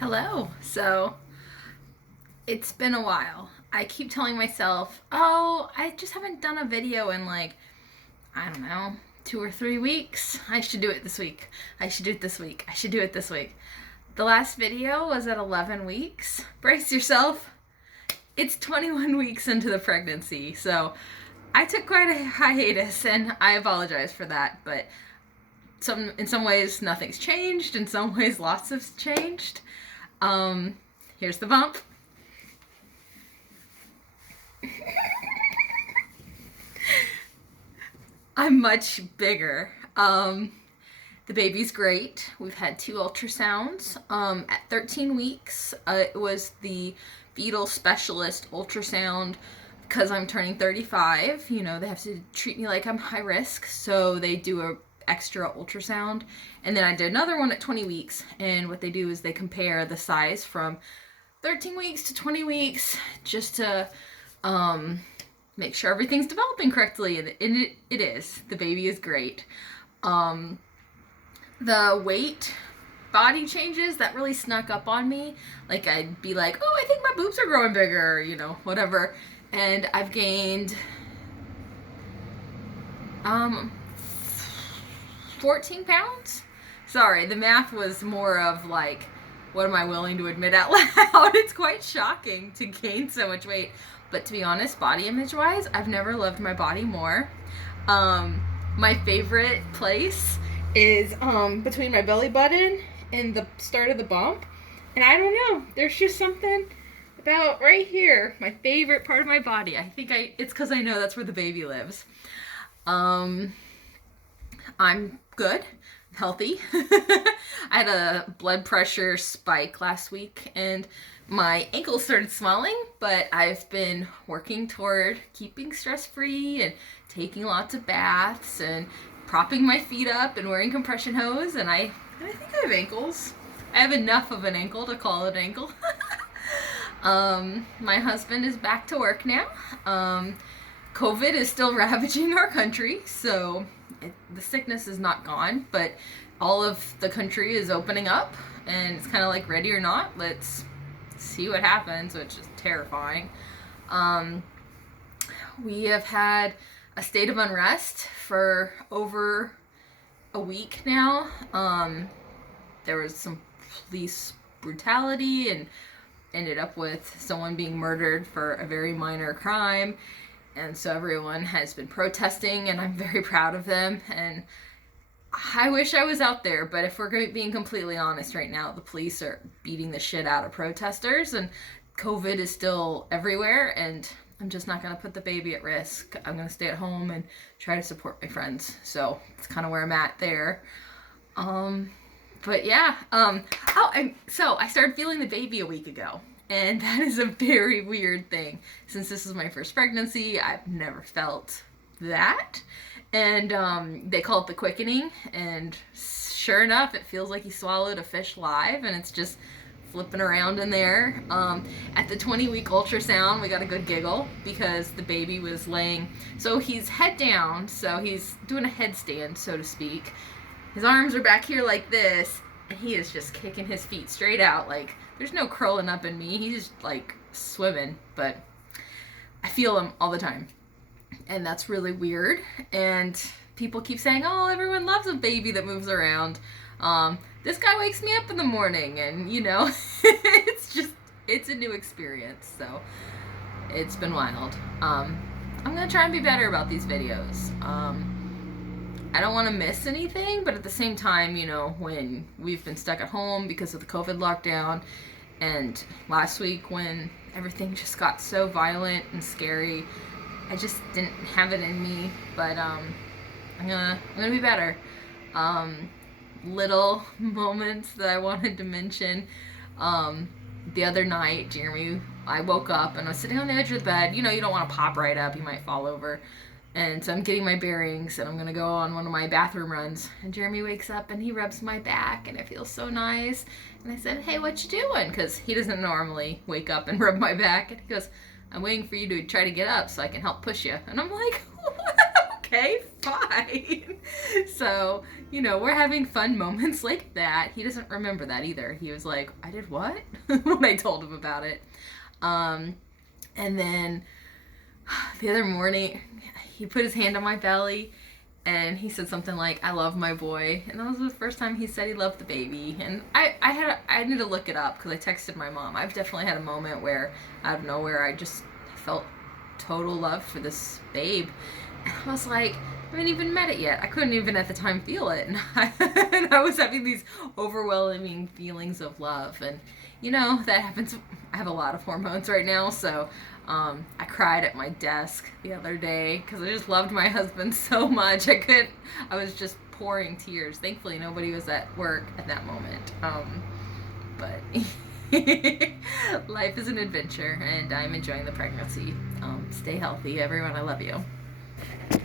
Hello. So it's been a while. I keep telling myself, oh, I just haven't done a video in I don't know, 2 or 3 weeks. I should do it this week. I should do it this week. I should do it this week. The last video was at 11 weeks. Brace yourself. It's 21 weeks into the pregnancy. So I took quite a hiatus and I apologize for that. But in some ways, nothing's changed. In some ways, lots has changed. Here's the bump. I'm much bigger. The baby's great. We've had 2 ultrasounds. At 13 weeks, it was the fetal specialist ultrasound because I'm turning 35. You know, they have to treat me like I'm high risk, so they do a extra ultrasound. And then I did another one at 20 weeks, and what they do is they compare the size from 13 weeks to 20 weeks just to make sure everything's developing correctly, and it is. The baby is great. The weight, body changes, that really snuck up on me. Like, I'd be like, oh, I think my boobs are growing bigger, you know, whatever. And I've gained 14 pounds? Sorry, the math was more of like, what am I willing to admit out loud? It's quite shocking to gain so much weight. But to be honest, body image wise, I've never loved my body more. My favorite place is between my belly button and the start of the bump. And I don't know, there's just something about right here, my favorite part of my body. I think it's because I know that's where the baby lives. I'm good, healthy. I had a blood pressure spike last week and my ankles started swelling, but I've been working toward keeping stress-free and taking lots of baths and propping my feet up and wearing compression hose, and I think I have ankles. I have enough of an ankle to call it an ankle. My husband is back to work now. COVID is still ravaging our country, so the sickness is not gone, but all of the country is opening up, and it's kind of like ready or not. Let's see what happens, which is terrifying. We have had a state of unrest for over a week now. There was some police brutality and ended up with someone being murdered for a very minor crime. And so everyone has been protesting, and I'm very proud of them. And I wish I was out there, but if we're being completely honest right now, the police are beating the shit out of protesters, and COVID is still everywhere, and I'm just not going to put the baby at risk. I'm going to stay at home and try to support my friends. So it's kind of where I'm at there. But yeah, so I started feeling the baby a week ago. And that is a very weird thing. Since this is my first pregnancy, I've never felt that. And they call it the quickening. And sure enough, it feels like he swallowed a fish live. And it's just flipping around in there. At the 20-week ultrasound, we got a good giggle because the baby was laying. So he's head down. So he's doing a headstand, so to speak. His arms are back here like this. And he is just kicking his feet straight out like... There's no curling up in me. He's just like swimming, but I feel him all the time. And that's really weird. And people keep saying, oh, everyone loves a baby that moves around. This guy wakes me up in the morning and, you know, it's a new experience. So it's been wild. I'm going to try and be better about these videos. I don't want to miss anything, but at the same time, you know, when we've been stuck at home because of the COVID lockdown, and last week when everything just got so violent and scary, I just didn't have it in me, but I'm gonna be better. Little moments that I wanted to mention. The other night, Jeremy, I woke up and I was sitting on the edge of the bed. You know, you don't want to pop right up, you might fall over. And so I'm getting my bearings, and I'm going to go on one of my bathroom runs. And Jeremy wakes up, and he rubs my back, and it feels so nice. And I said, hey, what you doing? Because he doesn't normally wake up and rub my back. And he goes, I'm waiting for you to try to get up so I can help push you. And I'm like, okay, fine. So, you know, we're having fun moments like that. He doesn't remember that either. He was like, I did what? When I told him about it. And then the other morning, he put his hand on my belly and he said something like, I love my boy. And that was the first time he said he loved the baby. And I need to look it up because I texted my mom. I've definitely had a moment where out of nowhere I just felt total love for this babe. And I was like, I haven't even met it yet. I couldn't even at the time feel it. And I was having these overwhelming feelings of love. And, you know, that happens. I have a lot of hormones right now. So I cried at my desk the other day because I just loved my husband so much. I was just pouring tears. Thankfully, nobody was at work at that moment. But life is an adventure, and I'm enjoying the pregnancy. Stay healthy, everyone. I love you.